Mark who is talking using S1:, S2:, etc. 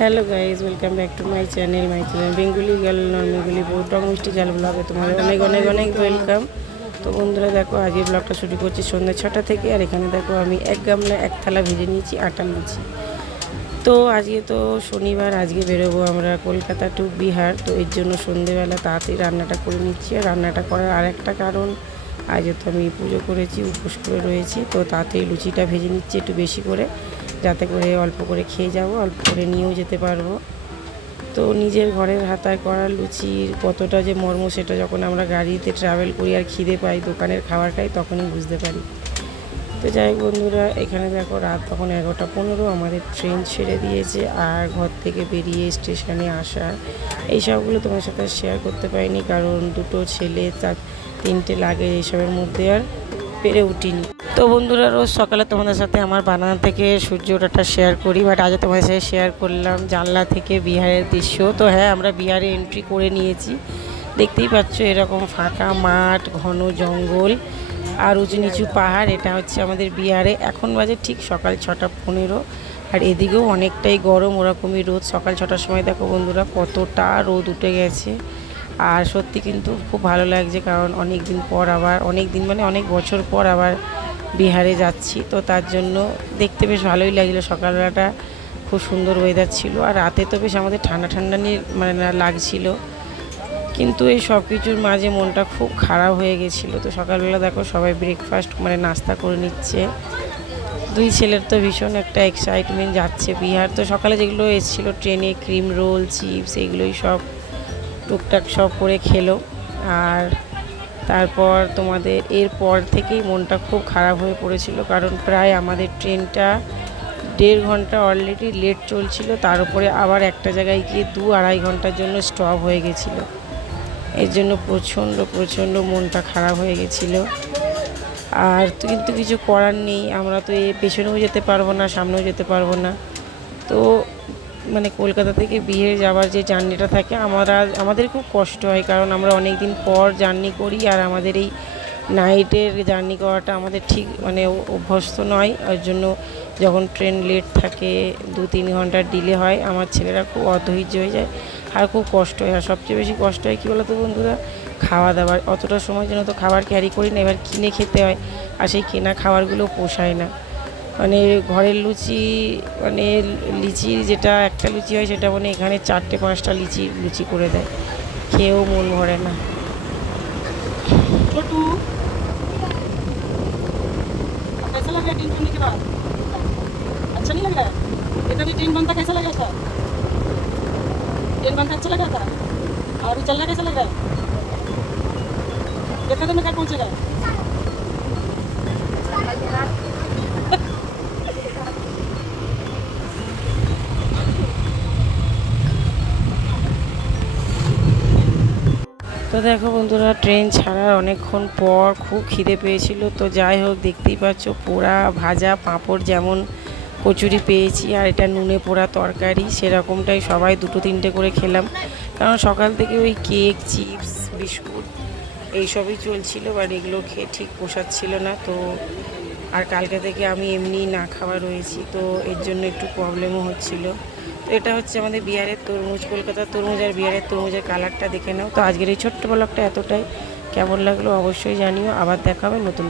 S1: Hello guys welcome back to my channel my channel Bengali girl non Bengali বউ টং মিষ্টি জাল ব্লগে তোমাদের অনেক অনেক অনেক ওয়েলকাম তো বন্ধুরা দেখো, আজকে ব্লগটা শুরু করছি সন্ধ্যা ছটা থেকে, আর এখানে দেখো আমি এক গামলা, এক থালা ভেজে নিয়েছি, আটা নিয়েছি। তো আজকে তো শনিবার, আজকে বেরোবো আমরা কলকাতা টু বিহার, তো এর জন্য সন্ধেবেলা তাড়াতাড়ি রান্নাটা করে নিচ্ছি। আর রান্নাটা করার আরেকটা কারণ আজ তো আমি পুজো করেছি, উপোস করে রয়েছি, তো তাড়াতাড়ি লুচিটা ভেজে নিচ্ছি একটু বেশি করে। যাতে করে অল্প করে খেয়ে যাব, অল্প করে নিয়েও যেতে পারব। তো নিজের ঘরের হাতায় করা লুচির কতটা যে মর্ম সেটা যখন আমরা গাড়িতে ট্রাভেল করি আর খিদে পাই, দোকানের খাবার খাই, তখনই বুঝতে পারি। তো যাই বন্ধুরা, এখানে দেখো রাত তখন এগারোটা পনেরো, আমাদের ট্রেন ছেড়ে দিয়েছে আর ঘর থেকে বেরিয়ে স্টেশনে আসা। এই সবগুলো তোমার সাথে শেয়ার করতে পারিনি, কারণ দুটো ছেলে তার তিনটে লাগে এইসবের মধ্যে আর পেরে উঠিনি। তো বন্ধুরা, রোজ সকালে তোমাদের সাথে আমার বানানা থেকে সূর্য ওঠাটা শেয়ার করি বাট আজ তোমাদের সাথে শেয়ার করলাম জানলা থেকে বিহারের দৃশ্য। তো হ্যাঁ আমরা বিহারে এন্ট্রি করে নিয়েছি। দেখতেই পাচ্ছ এরকম ফাঁকা মাঠ, ঘন জঙ্গল, আর উঁচু নিচু পাহাড়, এটা হচ্ছে আমাদের বিহারে। এখন বাজে ঠিক সকাল ছটা পনেরো, আর এদিকেও অনেকটাই গরম, ওরকমই রোদ। সকাল ছটার সময় দেখো বন্ধুরা, কতটা রোদ উঠে গেছে। আর সত্যি কিন্তু খুব ভালো লাগছে, কারণ অনেক দিন পর আবার অনেক দিন মানে অনেক বছর পর আবার বিহারে যাচ্ছি। তো তার জন্য দেখতে বেশ ভালোই লাগল। সকালবেলাটা খুব সুন্দর ওয়েদার ছিল। আর রাতে তো বেশ আমাদের ঠান্ডা ঠান্ডা নিয়ে মানে লাগছিল। কিন্তু এই সব কিছুর মাঝে মনটা খুব খারাপ হয়ে গেছিল। তো সকালবেলা দেখো সবাই ব্রেকফাস্ট মানে নাস্তা করে নিচ্ছে। দুই ছেলের তো ভীষণ একটা এক্সাইটমেন্ট যাচ্ছে বিহার। তো সকালে যেগুলো এসেছিল, ট্রেনে ক্রিম রোল চিপস এগুলোই সব টুকটাক সব করে খেলো। আর তারপর তোমাদের এরপর থেকেই মনটা খুব খারাপ হয়ে পড়েছিল, কারণ প্রায় আমাদের ট্রেনটা দেড় ঘণ্টা অলরেডি লেট চলছিল, তার উপরে আবার একটা জায়গায় গিয়ে দু আড়াই ঘণ্টার জন্য স্টপ হয়ে গেছিল। এর জন্য প্রচণ্ড প্রচণ্ড মনটা খারাপ হয়ে গেছিল। আর কিন্তু কিছু করার নেই, আমরা তো এ পেছনেও যেতে পারব না, সামনেও যেতে পারব না। তো মানে কলকাতা থেকে বিয়ে যাওয়ার যে জার্নিটা থাকে, আমরা, আমাদের খুব কষ্ট হয়। কারণ আমরা অনেক দিন পর জার্নি করি আর আমাদের এই নাইটের জার্নি করাটা আমাদের ঠিক মানে অভ্যস্ত নয়। ওর জন্য যখন ট্রেন লেট থাকে, দু তিন ঘণ্টার ডিলে হয়, আমার ছেলেরা খুব অধৈর্য হয়ে যায় আর খুব কষ্ট হয়। আর সবচেয়ে বেশি কষ্ট হয় কী বলতো বন্ধুরা? খাওয়া দাওয়ার অতটা সময় জন্য তো খাবার ক্যারি করি না, এবার কিনে খেতে হয়। আর সেই কেনা খাবারগুলো পোষায় না। মানে ঘরের লুচি মানে লিচি যেটা একটা লুচি হয় সেটা মানে এখানে চারটে পাঁচটা লিচি লুচি করে দেয় খেয়েও মন ভরে না
S2: छोटू कैसा लग रहा है ट्रेन चढ़ने के बाद अच्छा नहीं लग रहा है इधर भी ट्रेन बनता कैसा लगा था ट्रेन बनता अच्छा लगा था और ये चलना कैसा लग रहा है कितने दिन में कब पहुंचेगा
S1: তো দেখো বন্ধুরা ট্রেন ছাড়ার অনেকক্ষণ পর খুব খিদে পেয়েছিল। তো যাই হোক, দেখতেই পাচ্ছ পোড়া ভাজা পাঁপড় যেমন কচুরি পেয়েছি, আর এটা নুনে পোড়া তরকারি, সেরকমটাই সবাই দুটো তিনটে করে খেলাম। কারণ সকাল থেকে ওই কেক চিপস বিস্কুট এইসবই চলছিল বাট এগুলো খেয়ে ঠিক পোষাচ্ছিল না। তো আর কালকে থেকে আমি এমনি না খাওয়া রয়েছি, তো এর জন্য একটু প্রবলেমও হচ্ছিল। এটা হচ্ছে আমাদের বিহারের তরমুজ, কলকাতার তরমুজ আর বিহারের তরমুজের কালারটা দেখে নাও। তো আজকের এই ছোট্ট ব্লগটা এতটাই। কেমন লাগল অবশ্যই জানিও। আবার দেখা হবে নতুন